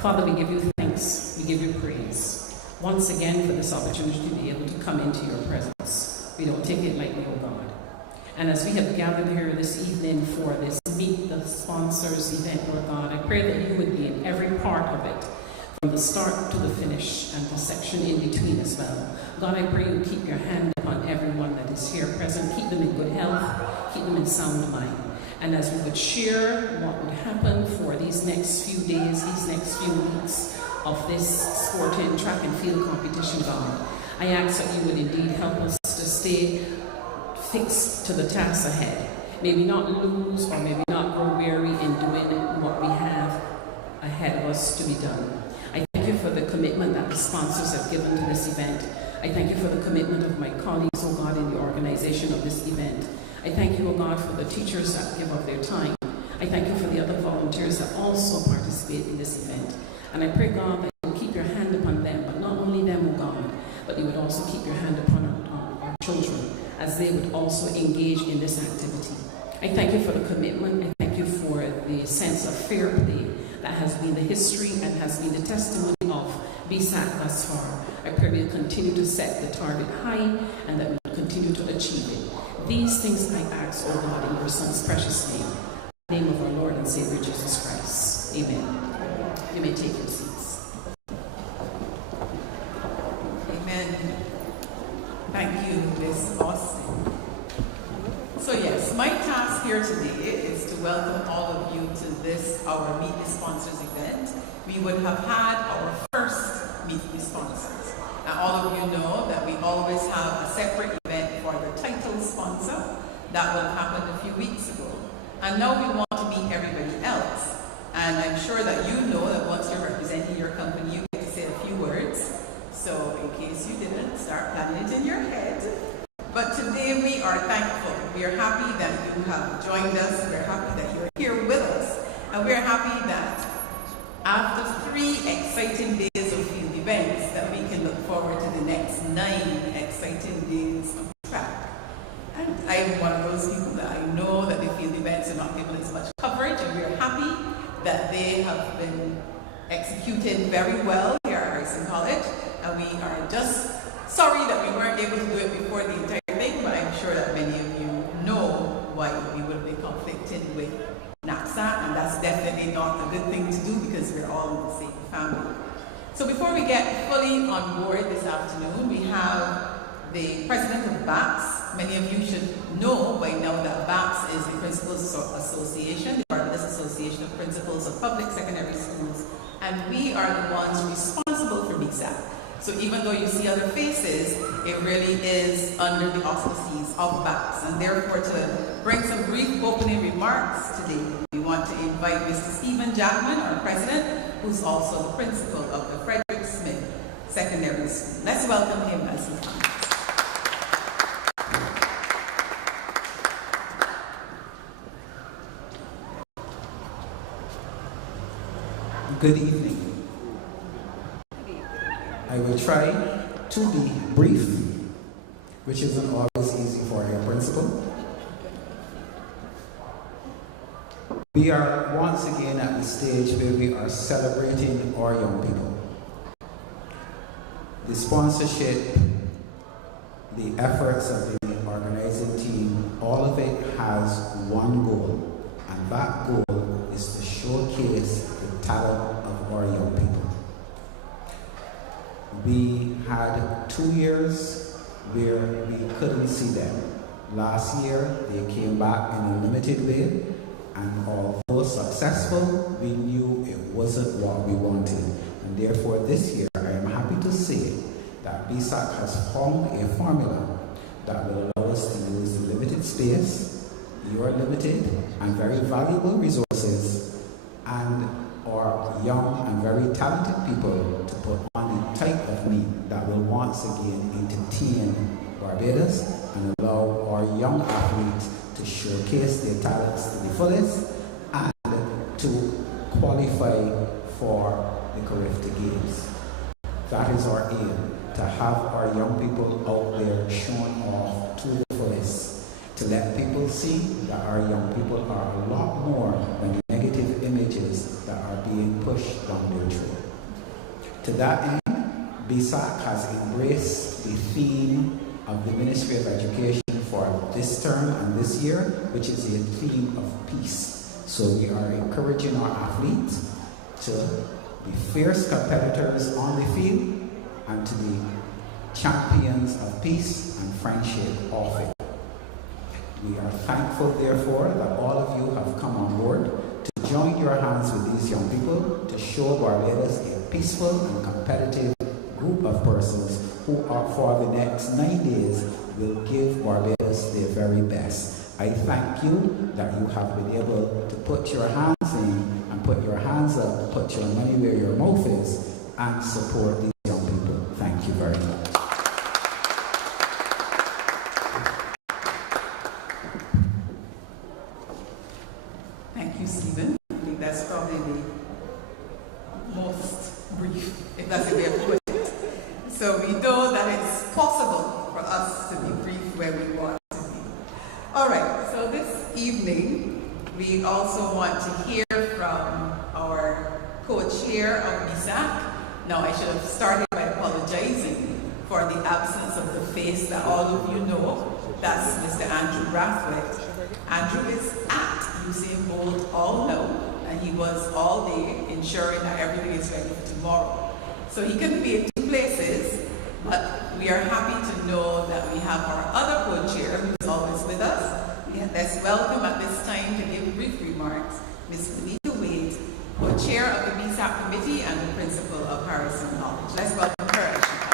Father, we give you thanks, we give you praise once again for this opportunity to be able to come into your presence. We don't take it lightly, O God. And as we have gathered here this evening for this Meet the Sponsors event, Lord God, I pray that you would be in every part of it, from the start to the finish and the section in between as well. God, I pray you keep your hand upon everyone that is here present. Keep them in good health, keep them in sound mind. And as we would share what would happen for these next few days, these next few weeks of this sporting track and field competition, God, I ask that you would indeed help us to stay fixed to the task ahead. Maybe not lose or maybe not grow weary in doing what we have ahead of us to be done. I thank you for the commitment that the sponsors have given to this event. I thank you for the commitment of my colleagues, oh God, in the organization of this event. I thank you, oh God, for the teachers that give up their time. I thank you for the other volunteers that also participate in this event. And I pray, God, that you will keep your hand upon them, but not only them, oh God, but you would also keep your hand upon our children as they would also engage in this activity. I thank you for the commitment. I thank you for the sense of fair play that has been the history and has been the testimony of BSAC thus far. I pray we'll continue to set the target high and that we'll continue to achieve it. These things I ask, O God, in your Son's precious name, in the name of our Lord and Savior Jesus Christ. Amen. You may take your seats. Amen. Thank you, Ms. Austin. So yes, my task here today is to welcome all of you to this, our Meet the Sponsors event. We would have had our first Meet the Sponsors. And all of you know that we always have a separate event for the title sponsor. That will happen a few weeks ago. And now we want to meet everybody else. And I'm sure that you know that once you're representing your company, you get to say a few words. So in case you didn't, start planning it in your head. But today we are thankful. We are happy that you have joined us. We're happy that you're here with us. And we're happy that after 3 exciting days of field events, that we can look forward to the next 9 exciting days of track. And I'm one of those people that I know that the field events are not given as much coverage, and we're happy that they have been executed very well here at Harrison College. And we are just sorry that we weren't able to do it before the entire thing, but I'm sure that many of you know why we would have been conflicted with NAPSA, and that's definitely not a good thing to do because we're all in the same family. So before we get fully on board this afternoon, we have the president of BAPS. Many of you should know by now that BAPS is the Principals Association, the Barbados Association of Principals of Public Secondary Schools, and we are the ones responsible for BSAC. So even though you see other faces, it really is under the auspices of BAPS. And therefore, to bring some brief opening remarks today, we want to invite Mr. Stephen Jackman, our president, who's also the principal of the Frederick Smith Secondary School. Let's welcome him as he comes. Good evening. I will try to be brief, which isn't always easy for a principal. We are once again at the stage where we are celebrating our young people. The sponsorship, the efforts of the organizing team, all of it has one goal, and that goal is to showcase the talent of our young people. We had 2 years where we couldn't see them. Last year, they came back in a limited way, and although successful, we knew it wasn't what we wanted. And therefore, this year, I am happy to say that BSAC has found a formula that will allow us to use the limited space, your limited and very valuable resources, and our young and very talented people to put on a type of meet that will once again entertain Barbados and allow our young athletes to showcase their talents to the fullest and to qualify for the Carifta Games. That is our aim, to have our young people out there showing off to the fullest, to let people see that our young people are a lot more than the negative images that are being pushed down their throat. To that end, BSAC has embraced the theme of the Ministry of Education for this term and this year, which is a theme of peace. So we are encouraging our athletes to be fierce competitors on the field and to be champions of peace and friendship off it. We are thankful, therefore, that all of you have come on board to join your hands with these young people to show Barbados a peaceful and competitive group of persons who are, for the next 9 days, will give Barbados their very best. I thank you that you have been able to put your hands in and put your hands up, put your money where your mouth is, and support these young people. Thank you very much. Thank you, Stephen. I think that's probably the most brief, if that's the way of putting it. So we know that it's possible for us to be brief where we want to be. All right, so this evening, we also want to hear from our co-chair of BSAC. Now, I should have started by apologizing for the absence of the face that all of you know. That's Mr. Andrew Brathwaite. Andrew is at Usain Bolt all now, and he was all day ensuring that everything is ready for tomorrow. So he couldn't be in two places, but we are happy to know that we have our other co-chair who's always with us. Let's welcome at this time to give brief remarks, Ms. Benita Wade, co-chair of the BSAC committee and the principal of Harrison College. Let's welcome her as she comes.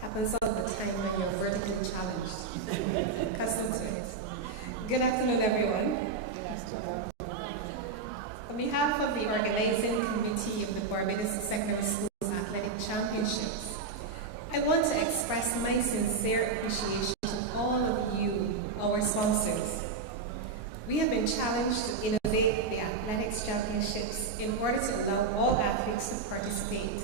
Happens all the time when you're vertically challenged. Accustomed to it. Good afternoon, everyone. On behalf of the organizing committee of the Barbados Secondary Schools Athletic Championships, I want to express my sincere appreciation to all of you, our sponsors. We have been challenged to innovate the athletics championships in order to allow all athletes to participate.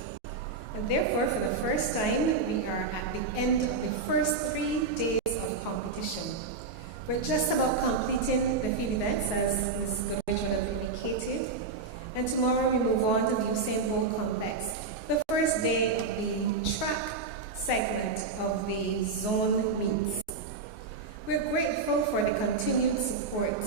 And therefore, for the first time, we are at the end of the first 3 days of competition. We're just about completing the field events, as Ms. Goodrich would have indicated. And tomorrow we move on to the Usain Bolt complex, the first day of the track segment of the zone meets. We're grateful for the continued support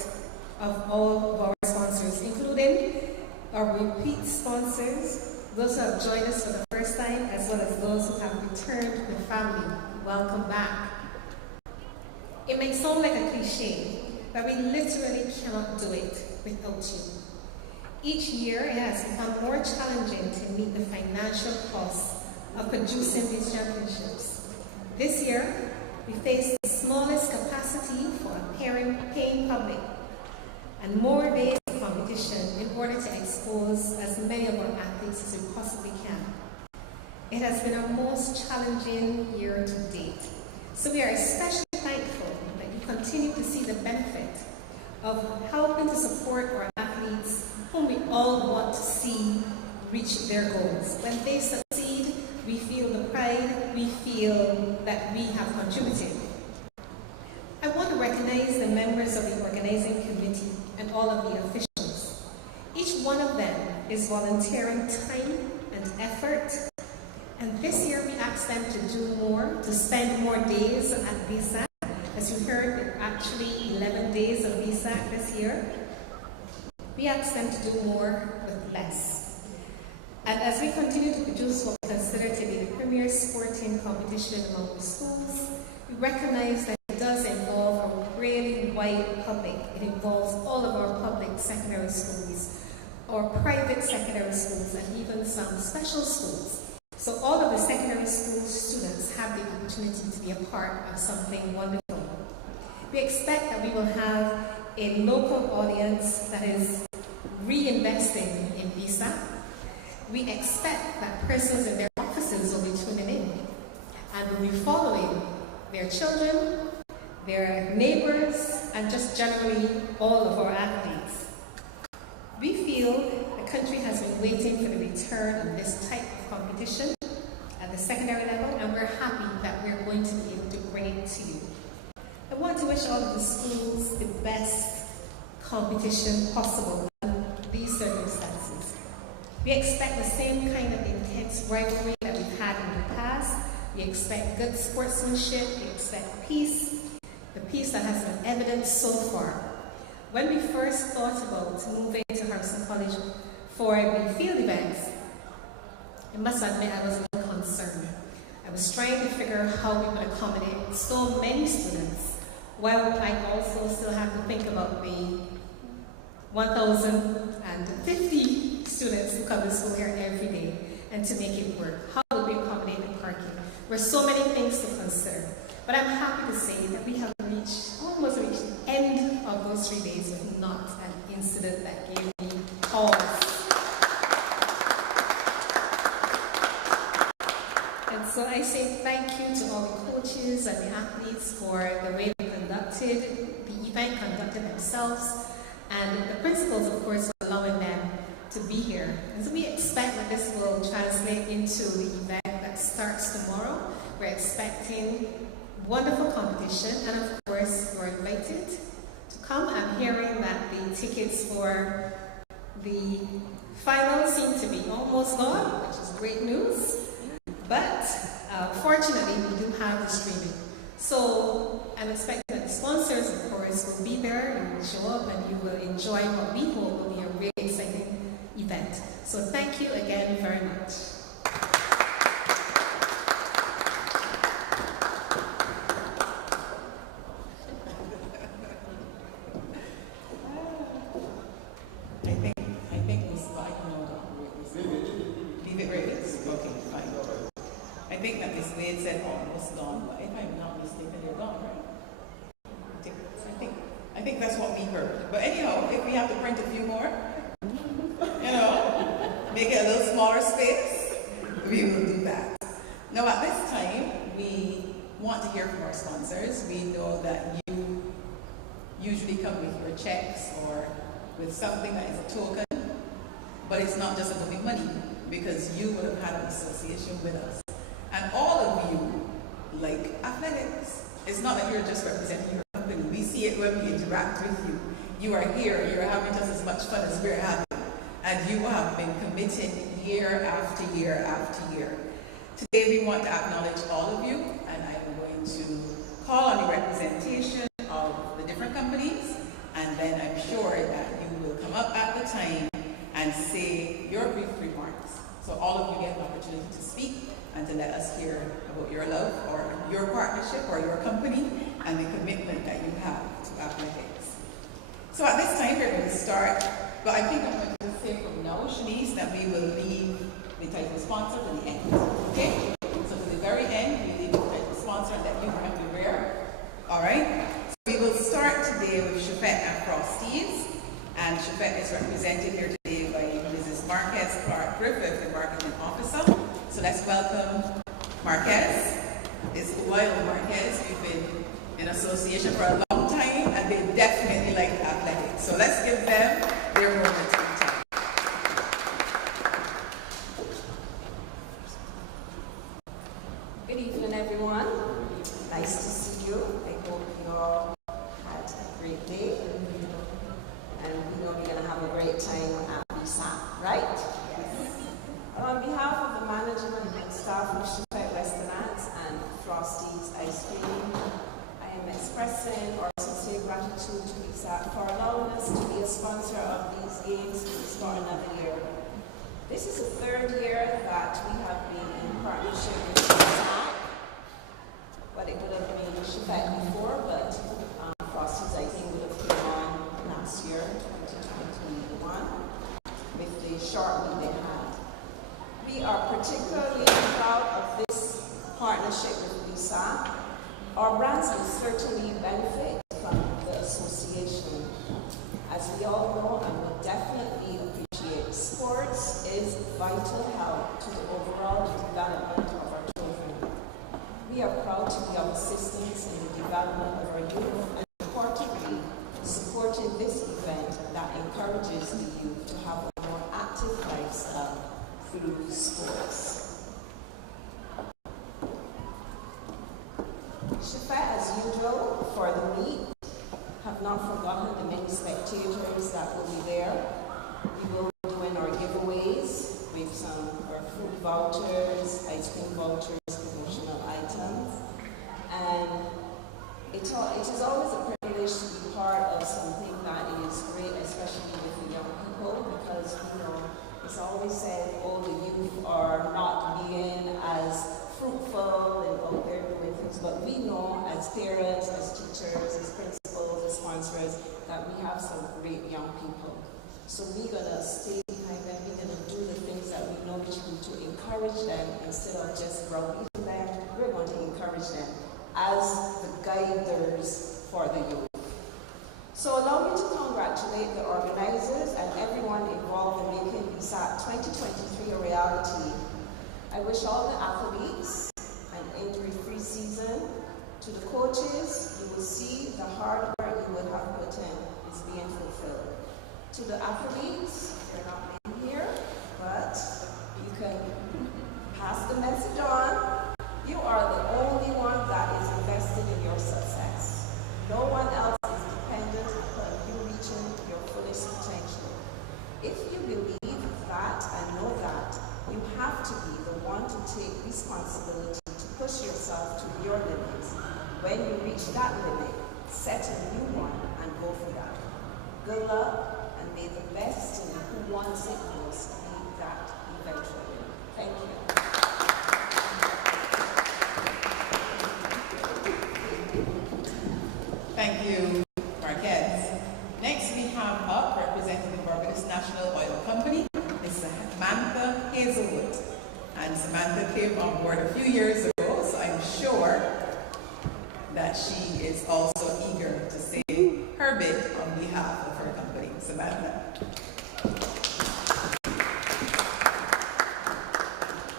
of all of our sponsors, including our repeat sponsors, those who have joined us for the first time, as well as those who have returned with family. Welcome back. It may sound like a cliche, but we literally cannot do it without you. Each year, it has become more challenging to meet the financial costs of producing these championships. This year, we face the smallest capacity for a paying public and more days of competition in order to expose as many of our athletes as we possibly can. It has been our most challenging year to date. So we are especially thankful that you continue to see the benefit of helping to support our athletes whom we all want to see reach their goals. When they succeed, we feel the pride, we feel that we have contributed. I want to recognize the members of the organizing committee and all of the officials. Each one of them is volunteering time and effort. And this year we asked them to do more, to spend more days at BSAC. As you heard, actually 11 days of BSAC this year. We asked them to do more with less. And as we continue to produce what we consider to be the premier sporting competition among the schools, We recognize that it does involve a really wide public. It involves all of our public secondary schools, our private secondary schools, and even some special schools. So all of the secondary school students have the opportunity to be a part of something wonderful. We expect that we will have a local audience that is reinvesting in visa. We expect that persons in their offices will be tuning in and will be following their children, their neighbors, and just generally all of our athletes. We feel the country has been waiting for the return of this type of competition at the secondary level, and we're happy that we're going to be able to bring it to you. I want to wish all of the schools the best competition possible in these circumstances. We expect the same kind of intense rivalry that we've had in the past. We expect good sportsmanship. We expect peace, the peace that has been evident so far. When we first thought about moving to Harrison College for the field events, I must admit I was a little concerned. I was trying to figure out how we would accommodate so many students, while I also still have to think about the 1,050 students who come to school here every day, and to make it work. How would we accommodate the parking? There are so many things to consider. But I'm happy to say that we have almost reached the end of those 3 days with not an incident that gave me pause. And so I say thank you to all the coaches and the athletes for the way they conducted the event, conducted themselves, and the principals, of course, for allowing them to be here. And so we expect that this will translate into the event that starts tomorrow. We're expecting wonderful competition, and of course, you're invited to come. I'm hearing that the tickets for the final seem to be almost gone, which is great news. But fortunately, we do have the streaming. So I'm expecting that the sponsors, of course, will be there and will show up, and you will enjoy what we hope will be a really exciting event. So thank you again very much. I think this slide, leave it right as okay, fine. I think that Miss Wade said almost gone, but if I'm not mistaken, they're gone, right? I think that's what we heard. But anyhow, if we have to print a few more, make it a little smaller space, we will do that. Now at this time, we want to hear from our sponsors. We know that you usually come with your checks or with something that is a token, but it's not just about money, because you would have had an association with us. And all of you like athletics. It's not that you're just representing your company. We see it when we interact with you. You are here, you're having just as much fun as we're having. And you have been committed year after year after year. Today we want to acknowledge all of you, and I'm going to call on the representation of the different companies, and then I'm sure that you will come up at the time and say your brief remarks. So all of you get an opportunity to speak and to let us hear about your love or your partnership or your company and the commitment that you have to athletics. So at this time we're going to start, but I think I'm going to say from now, Shanice, that we will leave the title sponsor to the end. Okay? So to the very end, we leave the title sponsor and let you have the rare. Alright? So we will start today with Chefette and Frosties. And Chefette is represented here today by Mrs. Marquez Clark Griffith, the marketing officer. So let's welcome Marquez. It's Wild Marquez. We've been in association for a long time, and they definitely like athletics. So let's give them their moment in time. Good evening, everyone. Nice to see you. I hope you all had a great day. And we know we're going to have a great time at BSAP, right? Yes. On behalf of the management and staff of Chefette Restaurant and Frosty's Ice Cream, I am expressing our sincere gratitude to BSAP for allowing us to be a sponsor of these games for another year. This is the third year that we have been in partnership with BSAP, but it would have been Chevette before, but Frosty's, I think, would have came on last year, 2021, with the short lead they had. We are particularly proud of this partnership with Lisa. Our brands will certainly benefit from the association. As we all know and will definitely appreciate, sports is vital help to the overall development of our children. We are proud to be of assistance in the development of our youth and importantly, supporting this event that encourages the youth to have a more active lifestyle through sports. Chevette, as usual, for the meet, have not forgotten the many spectators that will be there. We will be doing our giveaways with some our food vouchers, ice cream vouchers, promotional items. And it is always a privilege to be part of something that is great, especially with the young people, because it's always said, oh, the youth are not being as fruitful and out there doing things, but we know as parents, as teachers, as principals, as sponsors, that we have some great young people. So we're gonna stay behind them, we're gonna do the things that we know we should do to encourage them instead of just browbeating them. We're going to encourage them as the guiders for the youth. So allow me to congratulate the organizers and everyone involved in making BSAT 2023 a reality. I wish all the athletes an injury-free season. To the coaches, you will see the hard work you would have put in is being fulfilled. To the athletes, you're not in here, but you can pass the message on. You are the only one that is invested in your success. No one else is dependent upon you reaching your fullest potential. If you believe that and know that, you have to be the one to take responsibility to push yourself to your limits. When you reach that limit, set a new one and go for that. Good luck, and may the best team who wants it most be that eventually. Thank you. Thank you, Marquez. Next, we have up representing the Barbados National Oil Company, Ms. Samantha Hazelwood. And Samantha came on board a few years ago, so I'm sure that she is also eager to say her bit on behalf of her company. Samantha.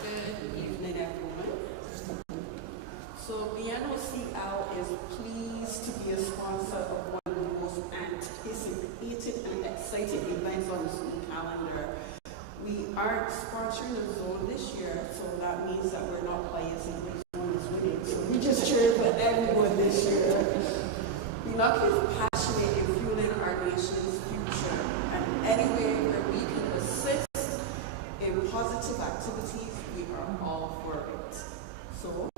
Good evening, everyone. So BNOCL is pleased to be a sponsor of one of the most anticipated and exciting events on the school calendar. We aren't sponsoring the zone this year, so that means that we're not biased and which zone is winning. So we just cheer for everyone this year. BNOC is passionate in fueling our nation's future, and anywhere where we can assist in positive activities, we are all for it. So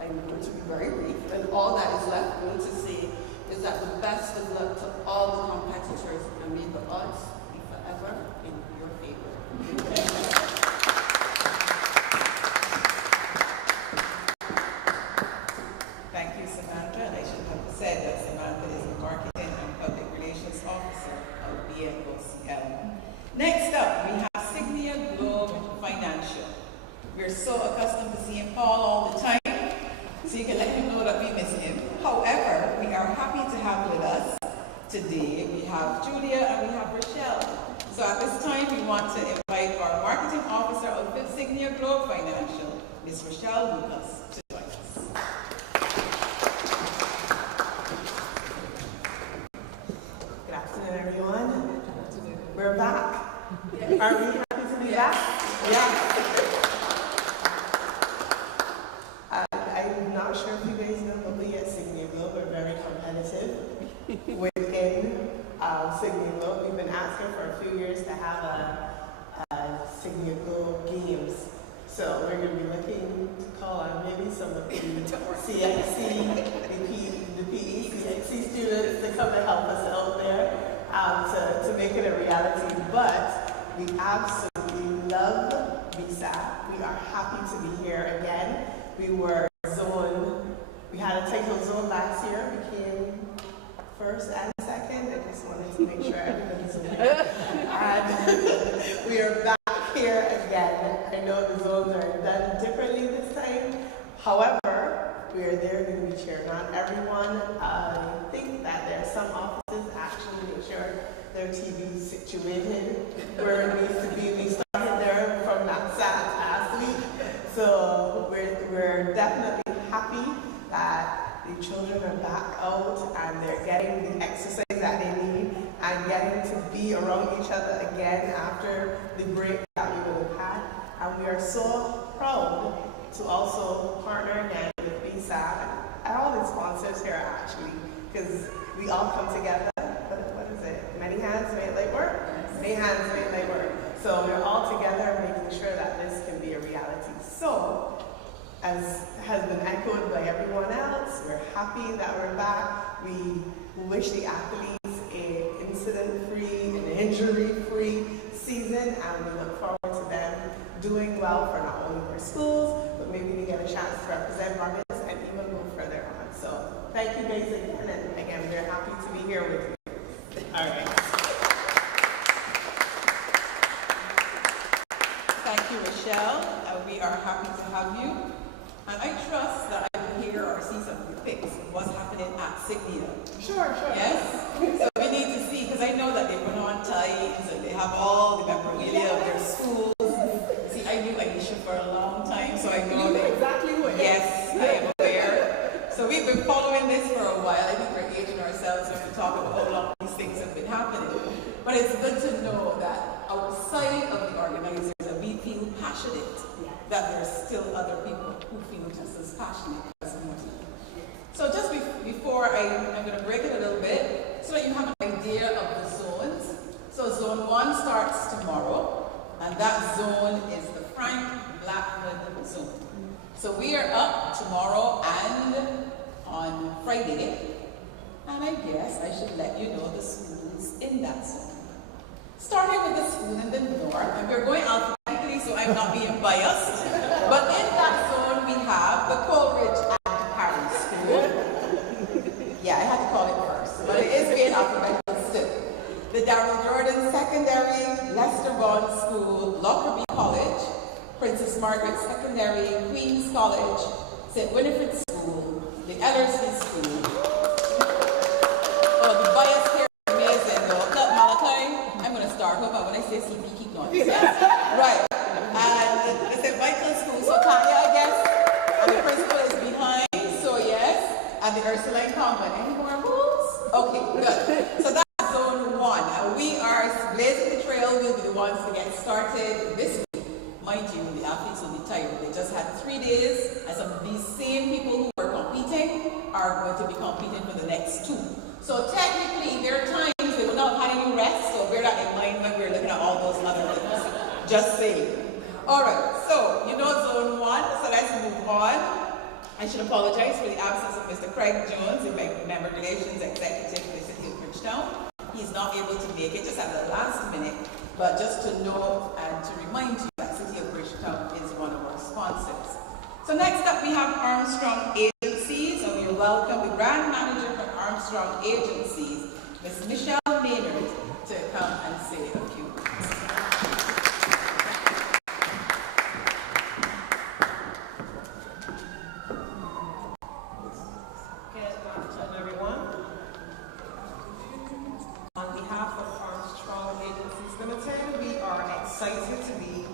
I'm going to be very brief, and all that is left for me to say is that the best of luck to all the competitors, and may the odds be forever in your favor. Thank you, Samantha. And I should have said that Samantha is the Marketing and Public Relations Officer of BNOCL. Next up, we have Signia Globe Financial. We're so accustomed to seeing Paul all the time, so you can let him know that we miss him. However, we are happy to have with us today, we have Julia and we have Rochelle. So at this time, we want to invite our Marketing Officer of Signia Globe Financial, Ms. Rochelle Lucas, to join us. Good afternoon, everyone. We're back. Are we happy to be back? Yeah. I'm not sure if you guys know, but we at Signia Globe are very competitive within Signia Globe. We've been asking for a few years to have a Signia Globe Games. So we're going to be looking to call on maybe some of the CXC, the PE, CXC students to come and help us out there to make it a reality. But we absolutely love BSAT. We are happy to be here again. We were we had a title zone first and second. I just wanted to make sure everybody's aware. And we are back here again. I know the zones are done differently this time. However, we are there to be cheering on everyone. I think that there are some offices actually make sure their TV is situated where it needs to be. We started there from that last week. So we're definitely happy that the children are back out and they're getting the exercise that they need and getting to be around each other again after the break that we would have had. And we are so proud to also partner again with BSAP and all the sponsors here actually, because we all come together. What is it? Many hands make light work? Many hands make light work. So we're all together making sure that this can be a reality. So, as has been echoed by everyone else, we're happy that we're back. We wish the athletes an incident-free and injury-free season, and we look forward to them doing well for not only their schools, but maybe they get a chance to represent Barbados and even go further on. So, thank you guys again, and again, we're happy to be here with you. All right. Thank you, Rochelle. We are happy to have you. And I trust that I will hear or see some pics of what's happening at Signia. Sure. Yes? So we need to see, because I know that they put on ties and they have all the memorabilia of their schools. See, I knew Aisha for a long time, so I know that. Exactly what. Yes, I am aware. So we've been following this for a while. I think we're aging ourselves when we talk about how long these things have been happening. But it's good to know that outside of the organizers, that we feel passionate, that there's still other people who feel just as passionate as we do. So just before I'm going to break it a little bit, so that you have an idea of the zones. So zone 1 starts tomorrow, and that zone is the Frank Blackwood zone. So we are up tomorrow and on Friday, and I guess I should let you know the schools in that zone. Starting with the school in the north, and we're going alphabetically, so I'm not being biased. But in that zone, we have the Coleridge and Parry School. Yeah, I had to call it first, but it is being alphabetical still. The Darrell Jordan Secondary, Lester Bond School, Lockerbie College, Princess Margaret Secondary, Queen's College, St. Winifred School, the Ellerslie School. Oh, the bias here is amazing though. Look, Malachi, I'm going to start over when I say CP, keep going. Yes. Right. And the St. Michael School, so Tanya, I guess, and the principal is behind, so yes, and the Ursuline Convent. Any more rules? Okay, good. So that's zone 1, and we are blazing the trail. We'll be the ones to get started this week. Mind you, the athletes will be tired. They just had 3 days, and some of these same people who were competing are going to be competing for the next 2. So technically, there are times they will not have any rest, so bear that in mind when we're looking at all those other things. Just saying. Alright, so you know zone 1, so let's move on. I should apologize for the absence of Mr. Craig Jones, the Member Relations Executive for the City of Bridgetown. He's not able to make it just at the last minute, but just to know and to remind you that City of Bridgetown is one of our sponsors. So next up we have Armstrong Agencies, and we welcome the Grand Manager for Armstrong Agencies, Ms. Michelle Maynard, to come and say a few words. On behalf of Armstrong Agencies Limited, we are excited to be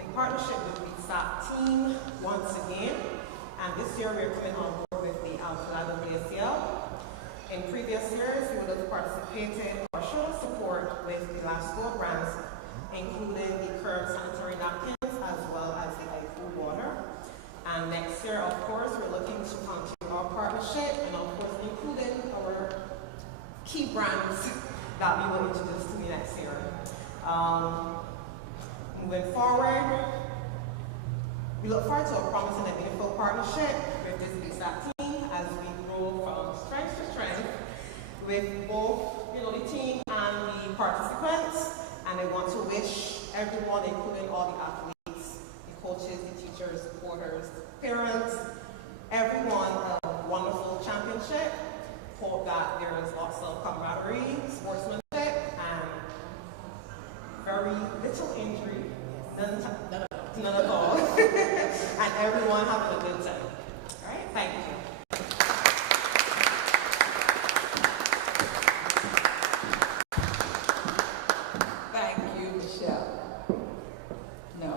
in partnership with the SAP team once again. And this year we're coming on board with the Alphalado ACL. In previous years, we would have participated or shown support with the last 4 grants, including the curved sanitary napkins as well as the iFood water. And next year, of course, we're looking to continue our partnership and of course including our key brands that we will introduce to you next year. Moving forward, we look forward to a promising and meaningful partnership with this BSAP team as we grow from strength to strength with both the team and the participants. And I want to wish everyone, including all the athletes, the coaches, the teachers, supporters, parents, everyone a wonderful championship hope that there is lots of camaraderie, sportsmanship, and very little injury, none at all, and everyone having a good time. All right, thank you. Thank you, Michelle. No,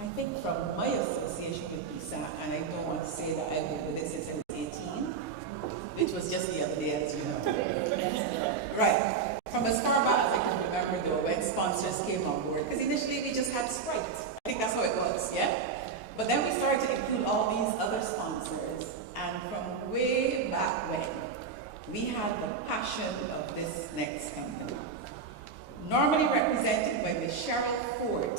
I think from my association with BISA, and I don't want to say that I've been with it since I was 18, which was just the other day, as you know. Right. From as far back as I can remember, though, when sponsors came on board, because initially we just had Sprite. I think that's how it was, yeah? But then we started to include all these other sponsors, and from way back when, we had the passion of this next company. Normally represented by Ms. Cheryl Ford,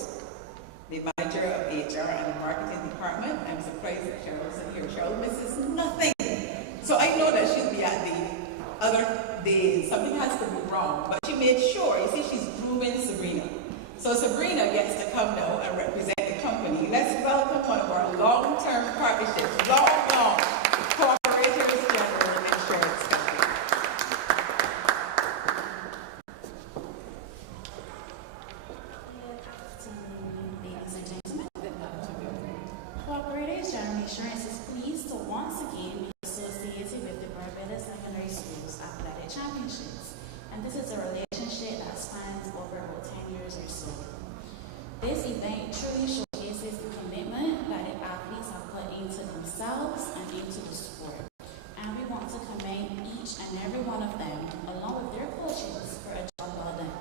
the manager of HR and the marketing department. I'm surprised that Cheryl's in here. Cheryl misses nothing. So I know that she'll be at the other days. Something has to be wrong. But she made sure, you see, she's grooming Sabrina. So Sabrina gets to come now and represent the company. Let's welcome one of our long-term partnerships, long, Cooperators General Insurance Company. Ladies and gentlemen, Cooperators General Insurance is pleased to once again be associated with the Barbados Secondary Schools Athletic Championships, and this is a relationship that spans over about 10 years or so. This event truly showcases the commitment that the athletes have put into themselves and into the sport, and we want to commend each and every one of them, along with their coaches, for a job well done.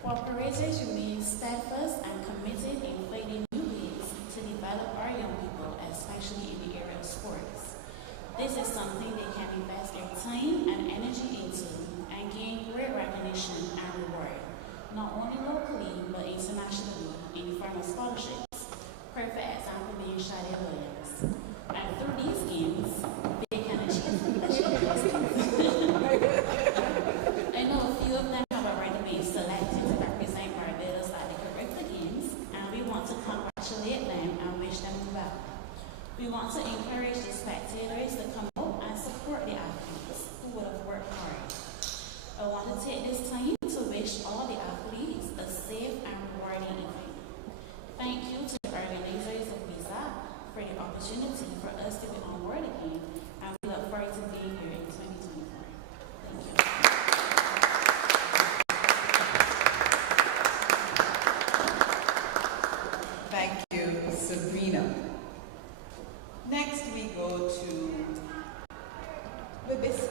Cooperators remain steadfast and committed in finding new ways to develop our young people, especially in the area of sports. This is something they can invest their time and energy into and gain great recognition and reward, not only locally but internationally in the form of scholarships. Perfect example being Shadi Williams. And through these games, they can achieve I know a few of them have already been selected to represent Barbados at the Caribbean Games, and we want to congratulate them and wish them well. We want to encourage the spectators to come out and support the athletes who would have worked hard. I want to take this time to wish all the athletes a safe and rewarding evening. Thank you to the organizers of BISA for the opportunity for us to be on board again, and we look forward to being here in 2024. Thank you. Thank you, Sabrina. Next, we go to the biscuit.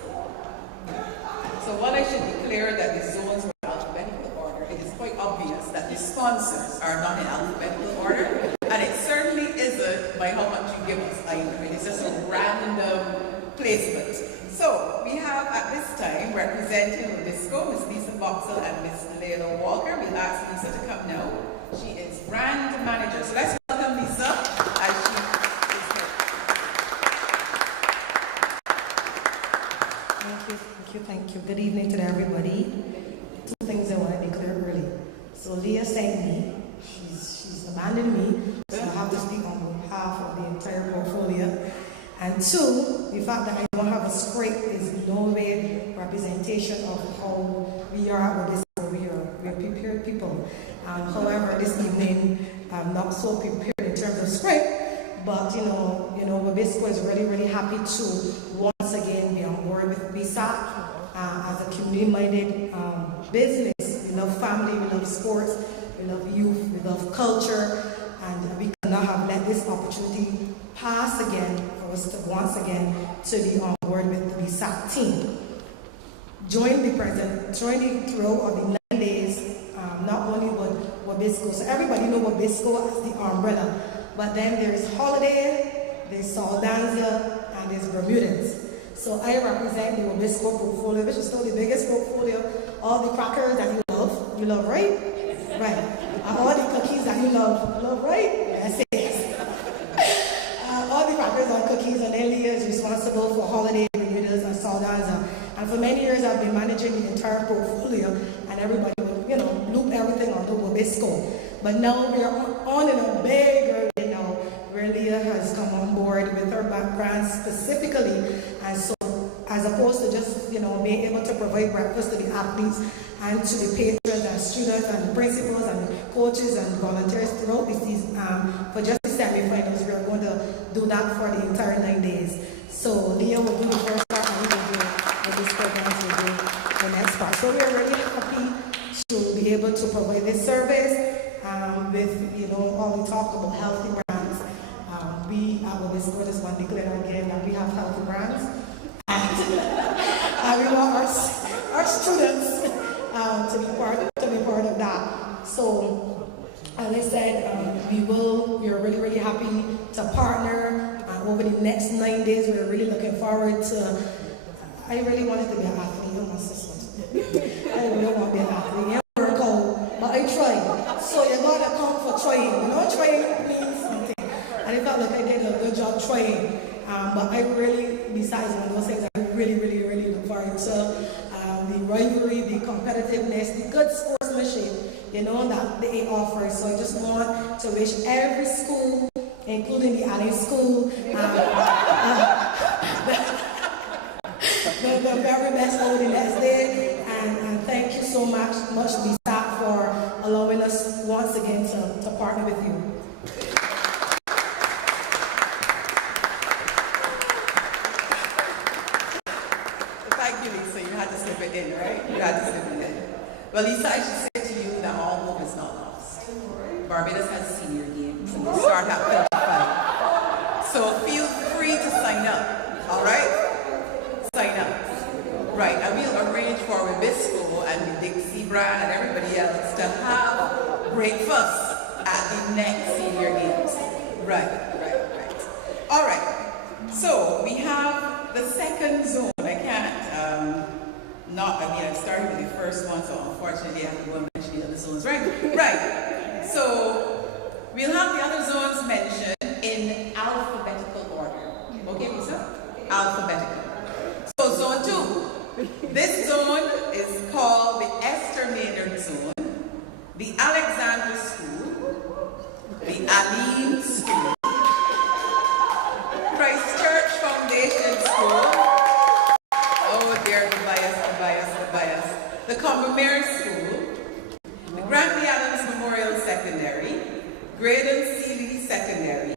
So while I should declare that the zones were in alphabetical order, it is quite obvious that the sponsors are not in alphabetical order, and it certainly isn't by how much you give us either. It is just a random placement. So we have at this time representing Nabisco, Ms. Lisa Boxell and Ms. Leila Walker. We ask Lisa to come now. She is brand manager. So let's welcome Lisa as she is here. Thank you. Good evening to everybody. Two things I want to declare early. So Leah sent me. She's abandoned me, so I have to speak on behalf of the entire portfolio. And two, the fact that I don't have a scrape is no way representation of how we are with this. We are prepared people. However, this evening I'm not so prepared in terms of scrape, but Wabisco is really happy to once again be on board with BISA as a community-minded business. We love family, we love sports, we love youth, we love culture, and we cannot have let this opportunity pass again for us to once again to be on board with the BISA team. Join the throw of the 9 days, not only with Wabisco, so everybody know Wabisco as the umbrella, but then there's Holiday, there's Saldanha, and there's Bermudans. So I represent the Wabisco portfolio, which is still the biggest portfolio. All the crackers that you love, right? Right. And all the cookies that you love, right? Yes, yes. All the crackers and cookies, and Leah is responsible for Holiday, Bermudas, and Saldanha. And for many years, I've been managing the entire portfolio, and everybody would, loop everything onto Wabisco. But now we are on in a bigger way now, where Leah has come on board with her background specifically, and so as opposed opposed to just, being able to provide breakfast to the athletes and to the patrons and students and principals and coaches and volunteers throughout the season, for just the semi-finals, we are going to do that for the entire 9 days. So Leah will do the first part and we will do this program to do the next part. So we are really happy to be able to provide this service with, all we talked about healthy brands. I will just want to declare again that we have healthy brands. And we want our students to be part of that. So, as I said, we are really, really happy to partner over the next 9 days. We're really looking forward to. I really wanted to be an athlete. My sister. I really want to be an athlete. It work out, but I tried. So you gotta come for trying. Trying means something. And I felt like I did a good job trying. But I really, besides one of those things, I really, really, really look forward to the rivalry, the competitiveness, the good sportsmanship, that they offer. So I just want to wish every school, including the Allen School, the very best over the next day. And thank you so much, BSAC, for allowing us once again to partner with you. Well, Lisa, I should say to you that all hope is not lost. Barbados has senior games and they start at 45. So feel free to sign up, all right? Sign up. Right, and we'll arrange for Wibisco and the Dixie Brand and everybody else to have breakfast at the next senior games. Right. All right, so we have the second zone. I started with the first one, so unfortunately I have to go and mention the other zones, right? So we'll have the other zones mentioned in alphabetical order. Okay, Lisa? Alphabetical. So zone 2. This zone is called the Esther Maynard Zone, the Alexandra School, the Aline School, Christchurch Foundation School, the Combermere School, the Grantley Adams Memorial Secondary, Graydon Seeley Secondary,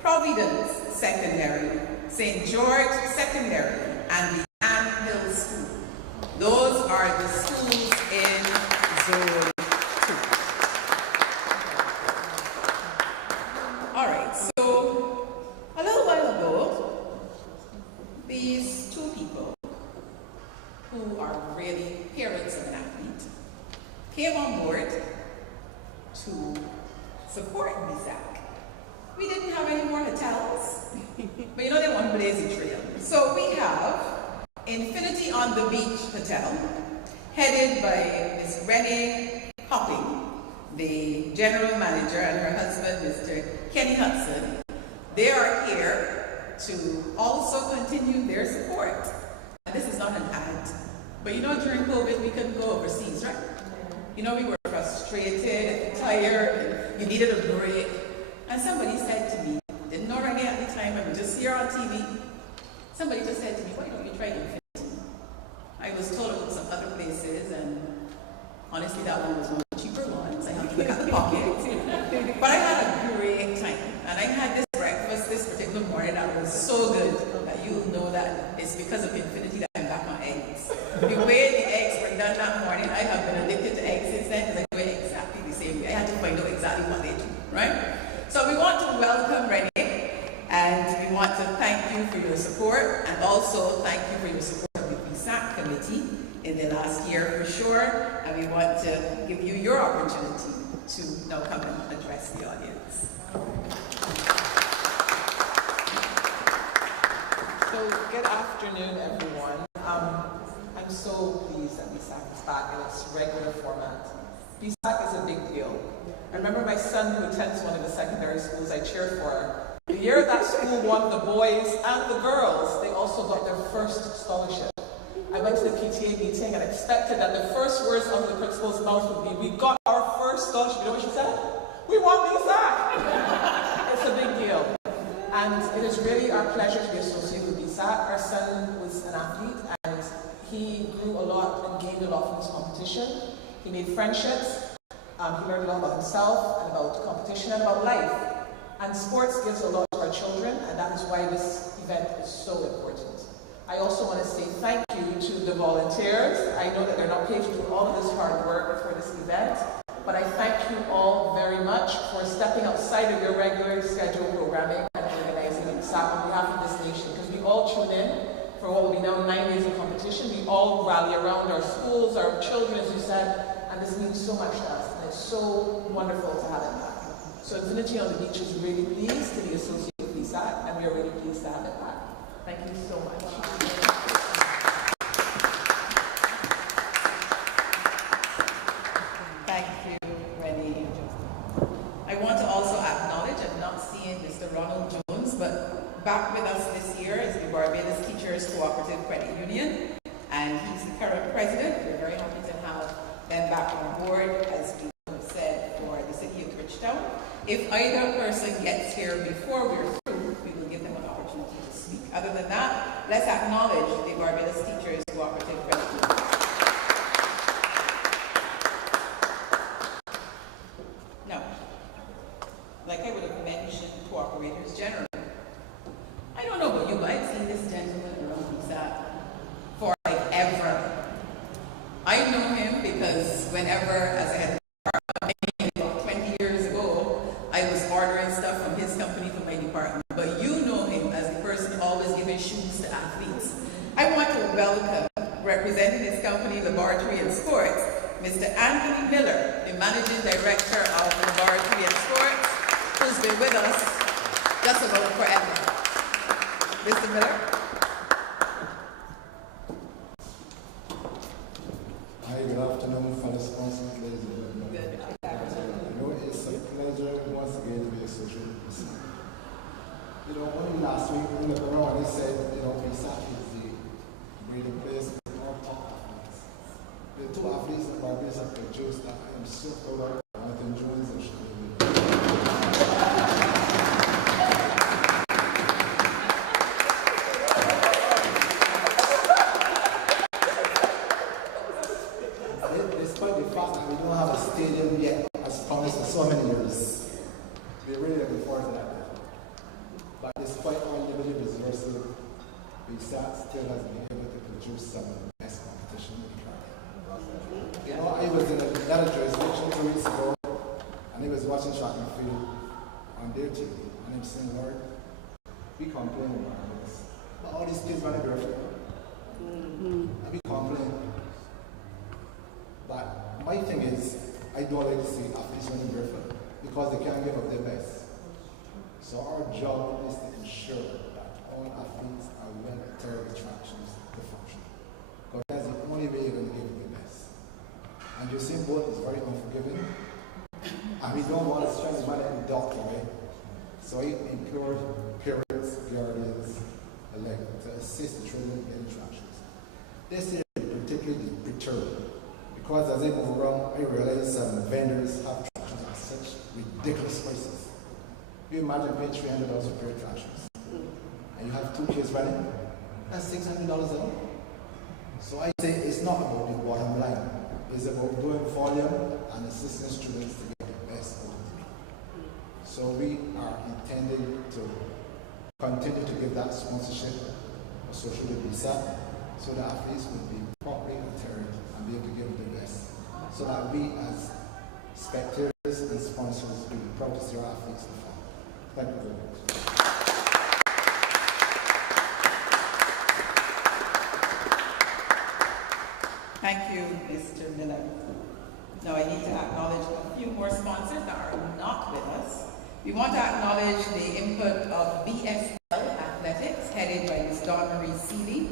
Providence Secondary, St. George Secondary, and the Ann Hill School. Those are the schools in Zone 2. All right, so a little while ago, these two people who are really parents of an athlete, came on board to support BSAC. We didn't have any more hotels, but they want to blaze the trail. So we have Infinity on the Beach Hotel, headed by Ms. Renee Hopping, the general manager, and her husband, Mr. Kenny Hudson. They are here to also continue their support. This is not an ad, but during COVID we couldn't go overseas, right? We were frustrated, tired, you needed a break. And somebody said to me, didn't know Renee at the time, I was just here on TV. Somebody just said to me, why don't you try Infinity? I was told about some other places, and honestly that one was one of the cheaper ones. I had to look at the pocket. But I had a great time, and I had this breakfast this particular morning that was so good that you'll know that it's because of Infinity that I'm back on eggs. The way the eggs were done that morning, I have been addicted to eggs since then because I do it exactly the same way. I had to find out exactly what they do, right? So we want to welcome Renee, and we want to thank you for your support, and also thank you for your support of the BSAC committee in the last year for sure, and we want to give you your opportunity to now come and address the audience. So good afternoon, everyone. I'm so pleased that BSAC is back in its regular format. BSAC is a big deal. I remember my son, who attends one of the secondary schools I cheered for. The year that school won the boys and the girls, they also got their first scholarship. I went to the PTA meeting and expected that the first words out of the principal's mouth would be, we got our first scholarship. You know what she said? We won BSAC! It's a big deal. And it is really our pleasure to be associated with BSAC. Our son was an athlete, and lot from this competition. He made friendships, he learned a lot about himself and about competition and about life. And sports gives a lot to our children, and that is why this event is so important. I also want to say thank you to the volunteers. I know that they're not paid to do all of this hard work for this event, but I thank you all very much for stepping outside of your regular scheduled programming and organizing SAC on behalf of this nation, because we all tune in for what will be now 9 days of competition. We all rally around our schools, our children, as you said, and this means so much to us, and it's so wonderful to have it back. So Infinity on the Beach is really pleased to be associated with BSAC, and we are really pleased to have it back. Thank you so much. Thank you, Rennie. I want to also acknowledge, I'm not seeing Mr. Ronald Jones, but back with us this year is the Barbados Teachers Cooperative Credit Union, and he's the current president. We're very happy to have them back on board, as we have said, for the city of Bridgetown. If either person gets here before we're through, we will give them an opportunity to speak. Other than that, let's acknowledge the Barbados Teachers Cooperative Credit Union. Now, like I would have mentioned, cooperators generally. I don't know about you, but I've seen this gentleman around BSAC for like ever. I know him because whenever, as I had about 20 years ago, I was ordering stuff from his company for my department. But you know him as the person always giving shoes to athletes. I want to welcome, representing his company, Laboratory and Sports, Mr. Anthony Miller, the Managing Director of Laboratory and Sports, who's been with us just about forever. Mr. Miller? Hi, good afternoon, fellow sponsors, ladies and gentlemen. You know, it's a pleasure once again to be associated with BSAC. You know, only last week we looked around and said, you know, BSAC is the greater place for all top athletes. The two athletes that Barbados have produced that I am so proud of, Jonathan Jones and Shirley Miller. Despite the fact that we don't have a stadium yet, as promised for so many years, we're really looking forward to that. But despite all limited resources, BSAC still has been able to produce some of the best competition in the country. You know, I was in another jurisdiction 2 weeks ago, and I was watching track and field on their TV, and I'm saying, Lord, we complain about this. But all these kids running barefoot. And we complain. But my thing is, I don't like to see athletes running barefoot because they can't give up their best. So our job is to ensure that all athletes are well prepared attractions to function. Because that's the only way you're going to give it the best. And Usain Bolt is very unforgiving. And we don't want to stress the man in the doctor, right? So I implore parents, guardians, elect to assist the children in attractions. This year is particularly perturbing. Because as I move around, I realize some vendors have attractions at such ridiculous prices. You imagine paying $300 for attractions, and you have 2 kids running, that's $600 a month. So I say it's not about the bottom line, it's about doing volume and assisting students to get the best out of the game. So we are intending to continue to give that sponsorship associated with BSAC, so that athletes will be properly adhered and be able to give it the best. So that we as spectators and sponsors will be proud to see our athletes perform. Thank you very much. Thank you, Mr. Miller. Now I need to acknowledge a few more sponsors that are not with us. We want to acknowledge the input of BSL Athletics, headed by Ms. Dawn Marie Seeley,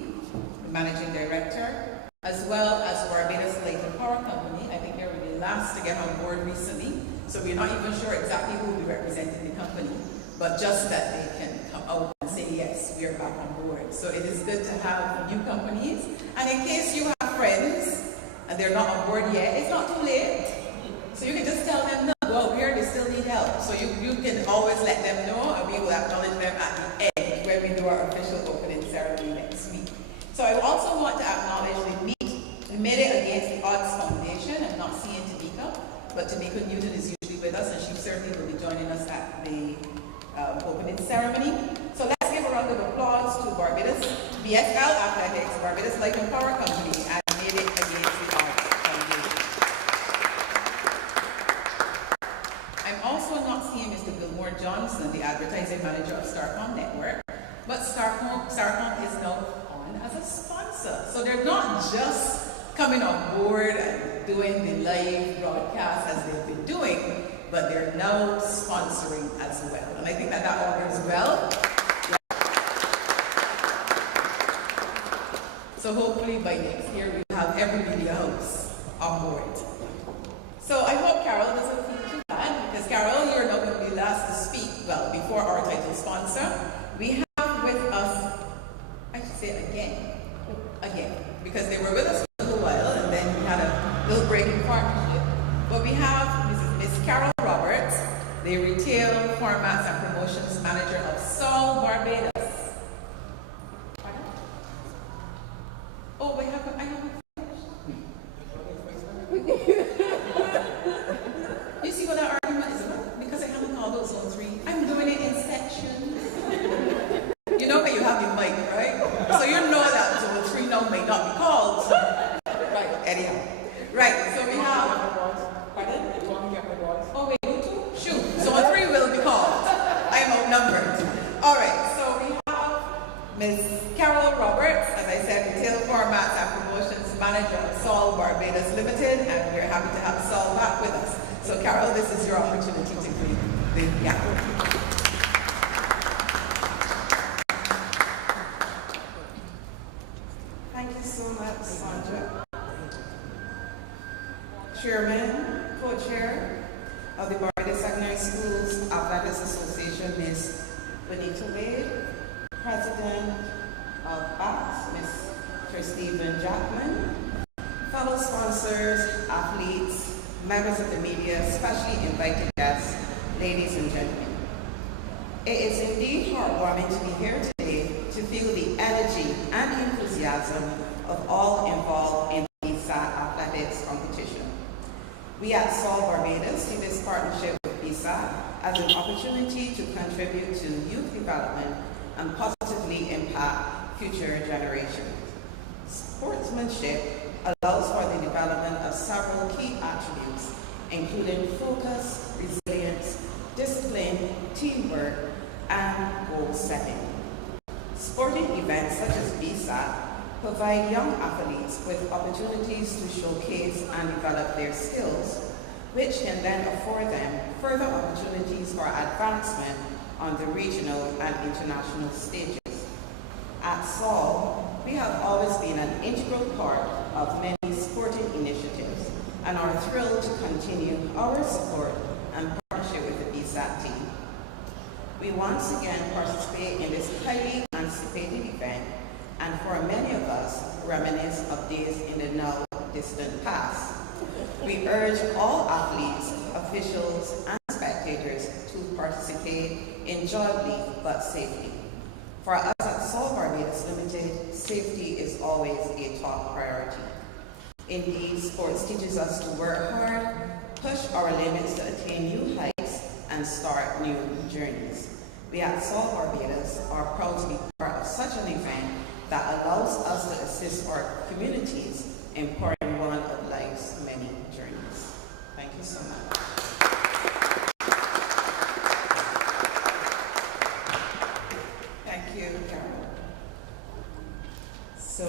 the Managing Director, as well as Barbados Light Power Company. I think they were the last to get on board recently, so we're not even sure exactly who will be representing the company, but just that they can come out and say, yes, we are back on board. So it is good to have new companies. And in case you have friends and they're not on board yet, it's not too late. So you can just tell them, no, well, here they still need help. So you can always let them know, and we will acknowledge them at the end when we do our official opening ceremony next week. So I also want to acknowledge the Meet the Melee Against Odds Foundation. I'm not seeing Tamika, but Tamika Newton is usually with us, and she certainly will be joining us at the opening ceremony. So let's give a round of applause to Barbados BSL Athletics, Barbados Light and Power Company, and made it against the odds. I'm also not seeing Mr. Gilmore Johnson, the advertising manager of Starcom Network, but Starcom is now on as a sponsor. So they're not just coming on board and doing the live broadcast as they've been doing, but they're now sponsoring as well. And I think that all goes well. So hopefully by next year we'll have every media house on board. So I hope Carol doesn't feel too bad, because Carol, you're not going to be last to speak, well, before our title sponsor. We have with us, I should say again, because they were with us for a little while and then we had a little break in partnership. But we have Miss Carol Roberts, the Retail Formats and Promotions Manager of Sol Barbados. Oh, I haven't finished. You see what that argument is about? Because I haven't called out Zone 3. I'm doing it in sections. You know when you have your mic, right? So you know that Zone 3 now may not be called. Right, anyhow. Right, so we have... Pardon? Oh, wait, who too? Shoot, Zone 3 will be called. I am outnumbered. All right, so we have Ms. Carol Roberts, as I said, Retail Formats and Promotions Manager of Sol Barbados Limited, and we're happy to have Sol back with us. So Carol, this is your opportunity to greet the gathering. Thank you so much, Sandra. Chairman, co-chair of the Barbados Secondary Schools Athletics Association, Ms. Benita Wade, President of BACS, Mr. Stephen Jackman, fellow sponsors, athletes, members of the media, especially invited guests, ladies and gentlemen. It is indeed heartwarming to be here today to feel the energy and enthusiasm of all involved in the BSAT athletics competition. We at Sol Barbados see this partnership with BSAT as an opportunity to contribute to youth development and positively impact future generations. Sportsmanship allows for the development of several key attributes, including focus, resilience, discipline, teamwork, and goal setting. Sporting events such as BSAT provide young athletes with opportunities to showcase and develop their skills, which can then afford them further opportunities for advancement on the regional and international stages. At Sol, we have always been an integral part of many sporting initiatives and are thrilled to continue our support and partnership with the BSAT team. We once again participate in this highly anticipated event, and for many of us, reminisce of days in the now distant past. We urge all athletes, officials, and spectators to participate enjoyably but safely. For us at Sol Barbados Limited, safety is always a top priority. Indeed, sports teaches us to work hard, push our limits to attain new heights, and start new journeys. We at Sol Barbados are proud to be part of such an event that allows us to assist our communities in pouring one of life's many journeys. Thank you so much. Thank you, Carol. So,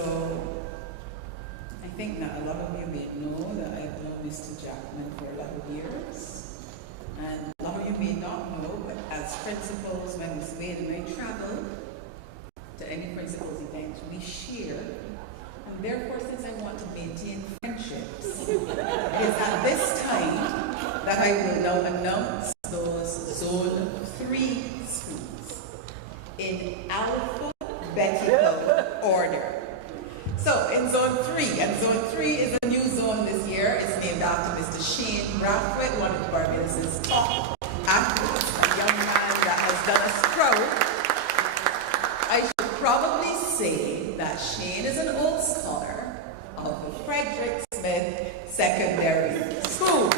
I think that a lot of you may know that I've known Mr. Jackman for a lot of years. And a lot of you may not know, but as principals, when Ms. Wade and I travel to any principals event, we share. And therefore, since I want to maintain friendships, it is at this time that I will now announce those Zone 3 schools in alphabetical order. So in Zone 3, and Zone 3 is a new zone this year. It's named after Mr. Shane Brathwaite, one of the Barbados' top athletes, a young man that has done us proud. I should probably say that Shane is an old scholar of the Frederick Smith Secondary School.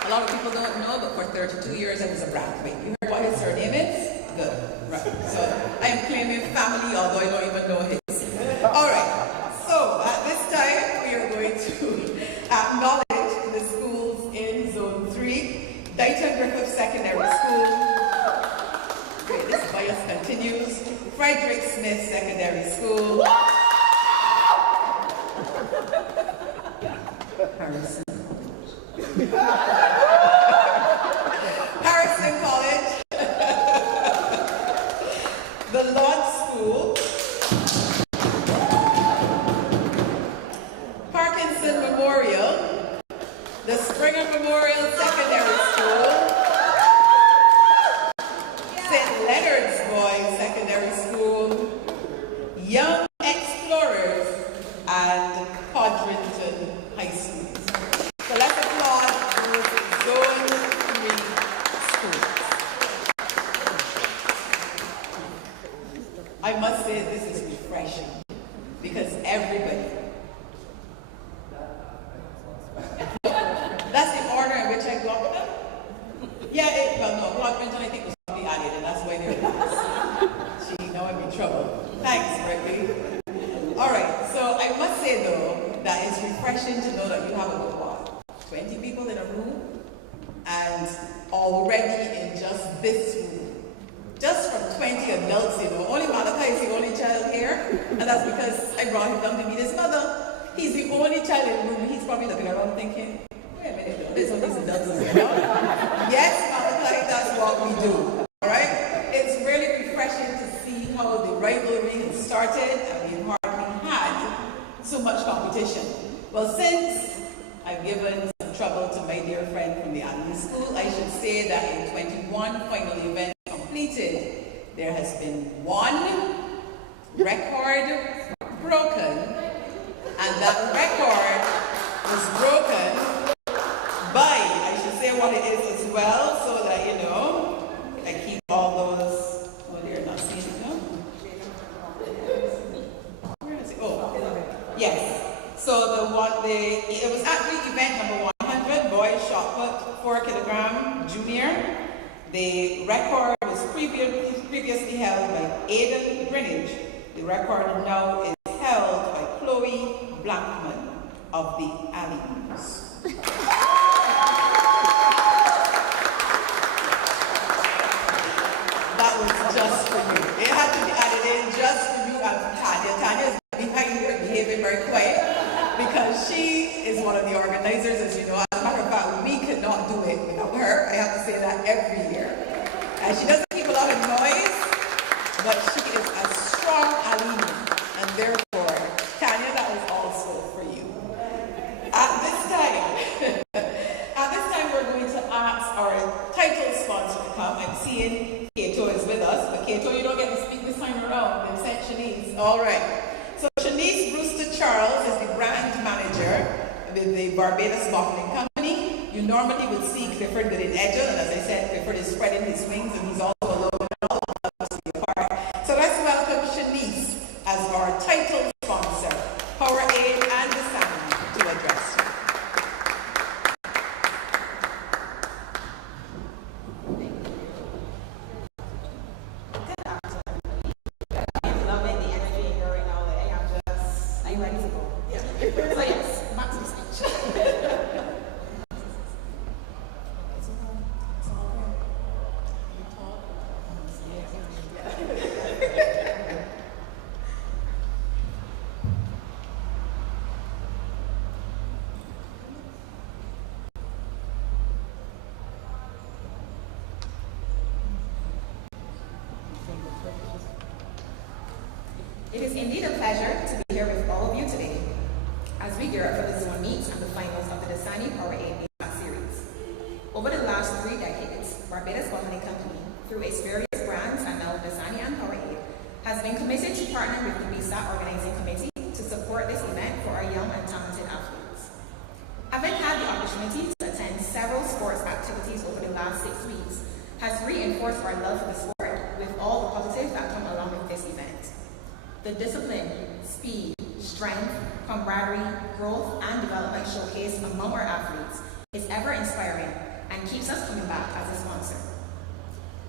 A lot of people don't know, but for 32 years I was a Brathwaite. You heard what his surname is? Good. Right. So I am claiming family, although I don't even know his. All right. So at this time, we are going to acknowledge the schools in Zone 3. Dighton Griffith Secondary School. Wait, this bias continues. Frederick Smith Secondary School. Harrison College. The Lodge School. Parkinson Memorial. The Springer Memorial Secondary School. St. Leonard's Boys Secondary School. Young Explorers and Codrington High School. So let's applaud those Zone 3 schools. I must say this is refreshing because everybody, that's the order in which I got them. Yeah, well no, Codrington I think was probably added and that's why they're last. Gee, now I'm in trouble. Thanks, Berkeley. All right, so I must say though, that it's refreshing to know that you have a good one. 20 people in a room, and already in just this room, just from 20 adults, you know, only Malachi is the only child here, and that's because I brought him down to meet his mother. He's the only child in the room, he's probably looking around thinking, wait a minute, there's all these adults around. Yes, Malachi, that's what we do, all right? It's really refreshing to see how the rivalry has started, and we've hardly had so much competition. Well, since I've given some trouble to my dear friend from the Admin School, I should say that in 21 final events completed, there has been one record broken, and that record was broken by, I should say what it is as well, so that you know, I keep all those, oh they're not seeing it now. Where is it? Oh, yes. So it was actually event number 100, boys shot put, 4 kilogram junior. The record was previously held by Aidan Greenwich. The record now is held by Chloe Blackman of the Alleys. That was just for you. It had to be added in just for you and Tanya. Tanya is behind here behaving very quiet, because she is one of the organizers, as you know. As a matter of fact, we could not do it without her. I have to say that every year. And she doesn't keep a lot of noise, but she is a strong alumni. And therefore, Tanya, that was also for you. At this time, we're going to ask our title sponsor to come. I'm seeing Kato is with us, but Kato, you don't get to speak this time around. They've sent Shanice. All right. So Shanice Brewster Charles is the brand manager with the Barbados Bottling Company. You normally would see Clifford within Edgel, and as I said, Clifford is spreading his wings, and he's also alone and all of us apart. So let's welcome Shanice as our title sponsor, Powerade and the Sound, to address you. Good afternoon. I'm loving the energy here right now. I am just, are you ready to go? Yeah. So yes, back to the speech. It is indeed a pleasure to be here with all of you today as we gear up for the zone meets and the finals of the Dasani Powerade series. Over the last 3 decades, Barbados Bottling Company, through its various brands and now Dasani and Powerade, has been committed to partner with the BISA Organizing Committee to support this event for our young and talented athletes. Having had the opportunity to attend several sports activities over the last 6 weeks has reinforced our love for the sport with all the positives that come along with this event. The discipline, speed, strength, camaraderie, growth, and development showcased among our athletes is ever inspiring and keeps us coming back as a sponsor.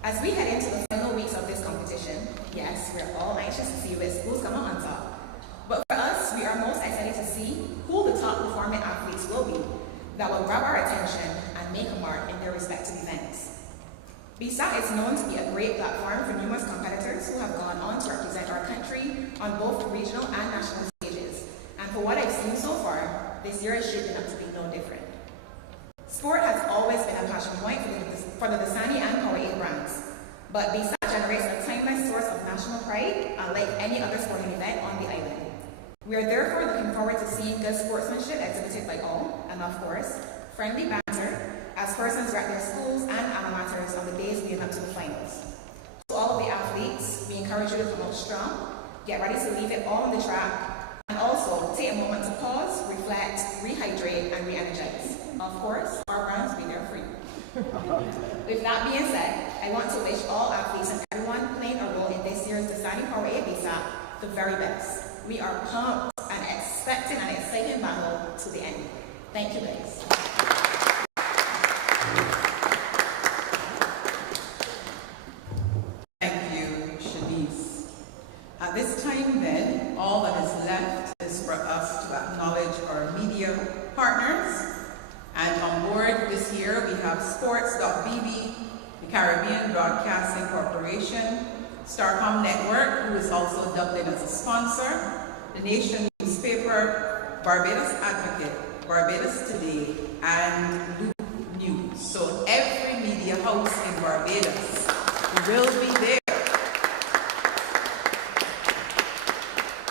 As we head into the final weeks of this competition, yes, we're all anxious to see which schools come out on top. But for us, we are most excited to see who the top performing athletes will be that will grab our attention and make a mark in their respective events. BSAC is known to be a great platform for numerous competitors who have gone on to represent our country on both regional and national stages. And for what I've seen so far, this year is shaping up to be no different. Sport has always been a passion point for the Dasani and Powerade brands, but BSAC generates a timeless source of national pride, unlike any other sporting event on the island. We are therefore looking forward to seeing good sportsmanship exhibited by all, and of course, friendly banter as persons rep their schools and alma maters on the days leading up to the finals. To all of the athletes, we encourage you to come out strong, get ready to leave it all on the track, and also take a moment to pause, reflect, rehydrate, and re-energize. Of course, our brands will be there for you. With that being said, I want to wish all athletes and everyone playing a role in this year's Dasani Powerade BSAC the very best. We are pumped and expecting an exciting battle to the end. Thank you, guys. Thank you, Shanice. At this time then, all that is left is for us to acknowledge our media partners. And on board this year, we have Sports.BB, the Caribbean Broadcasting Corporation, Starcom Network, who is also dubbed in as a sponsor, the Nation newspaper, Barbados Advocate, Barbados Today, and Loop News. So every media house in Barbados will be there.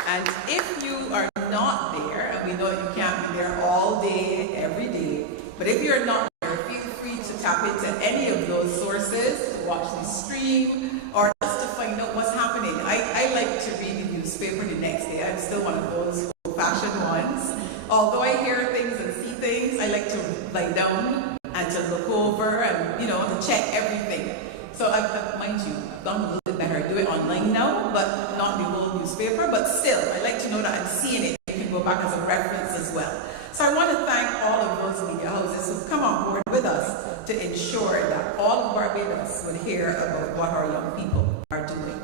And if you are not there, and we know you can't be there all day, every day, but if you're not there, feel free to tap into any of those sources to watch the stream or just to find out what's happening. I like to read the newspaper the next day. I'm still one of those old-fashioned ones. Although I hear things and see things, I like to lie down and to look over and, to check everything. So, mind you, I've done a little bit better. I do it online now, but not the whole newspaper. But still, I like to know that I'm seeing it. I can go back as a reference as well. So I want to thank all of those media houses who've come on board with us to ensure that all of Barbados will hear about what our young people are doing.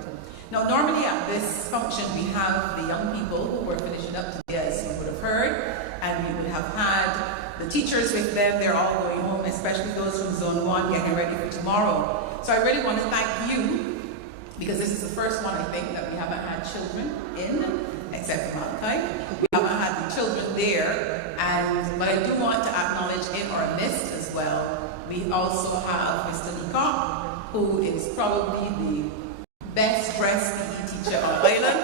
Now, normally at this function, we have the young people who were finishing up today, as you would have heard, and we would have had the teachers with them. They're all going home, especially those from Zone 1 getting ready for tomorrow. So I really want to thank you, because this is the first one, I think, that we haven't had children in, except for Malachi. We haven't had the children there, but I do want to acknowledge in our midst as well, we also have Mr. Leacock, who is probably the best dressed PE teacher on the island.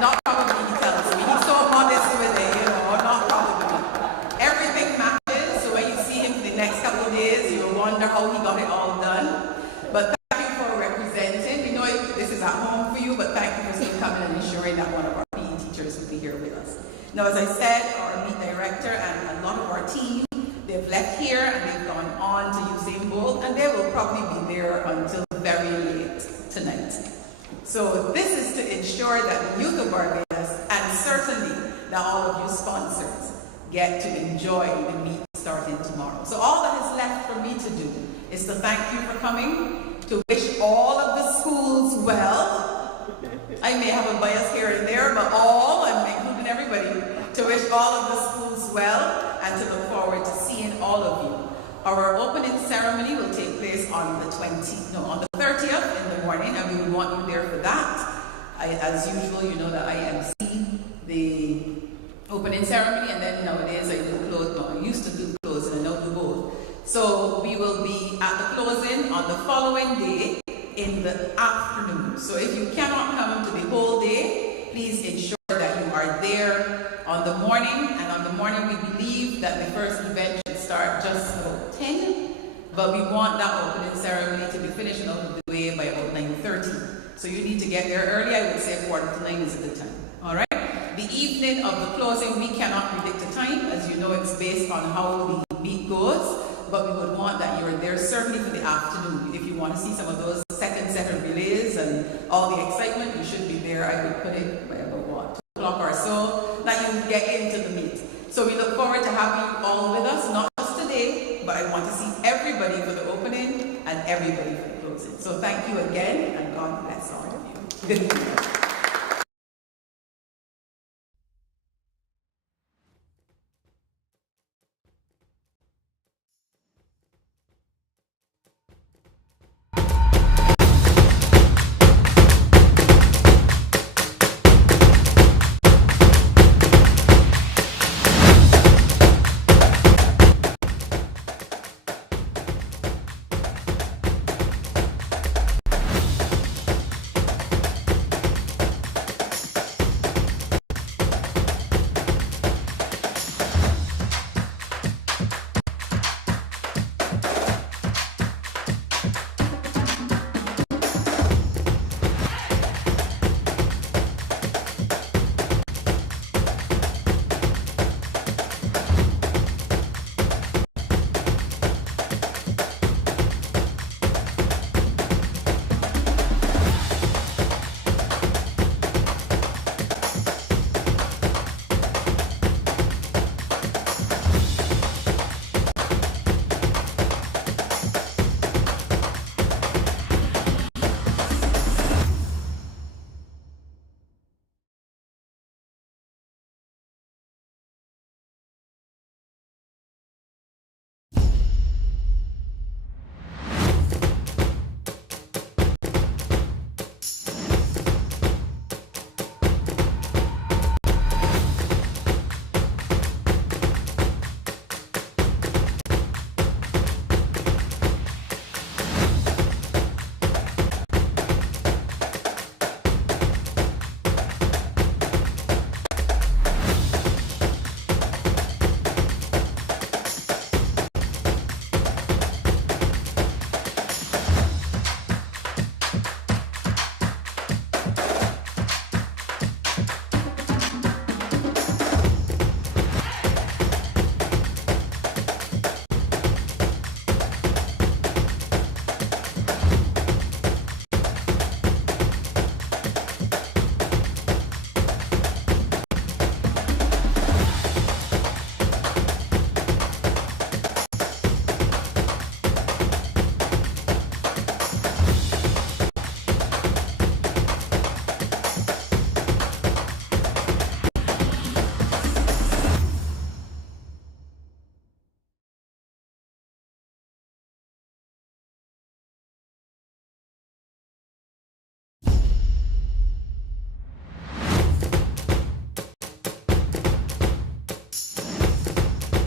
Not probably, he tells me. He's so modest with it, not probably. Everything matches, so when you see him for the next couple of days, you'll wonder how he got it all done. But thank you for representing. We know this is at home for you, but thank you for still coming and ensuring that one of our PE teachers will be here with us. Now, as I said, our meet director and a lot of our team, they've left here and they've gone on to Usain Bolt, and they will probably be there until very late tonight. So this is to ensure that the youth of Barbados, and certainly that all of you sponsors, get to enjoy the meet starting tomorrow. So all that is left for me to do is to thank you for coming, to wish all of the schools well. I may have a bias here and there, but I'm including everybody, to wish all of the schools well and to look forward to seeing all of you. Our opening ceremony will take place on the 30th in the morning, and we will want you there for that. As usual, you know that I MC the opening ceremony, and then nowadays I do close. No, I used to do closing, and now do both. So we will be at the closing on the following day in the afternoon. So if you cannot come to the whole day, please ensure that you are there on the morning. And on the morning, we believe that the first event should start just about 10, but we want that opening ceremony to be finished out of the way by about 9:30. So you need to get there early. I would say 8:45 is a good time. All right? The evening of the closing, we cannot predict the time. As you know, it's based on how the meet goes, but we would want that you're there certainly for the afternoon. If you want to see some of those second set of relays and all the excitement, you should be there. I would put it by about what, 2 o'clock or so, that you get into the meet. So we look forward to having you all with us, not just today, but I want to see everybody for the opening and everybody for the closing. So thank you again, and God bless all of you. Good evening.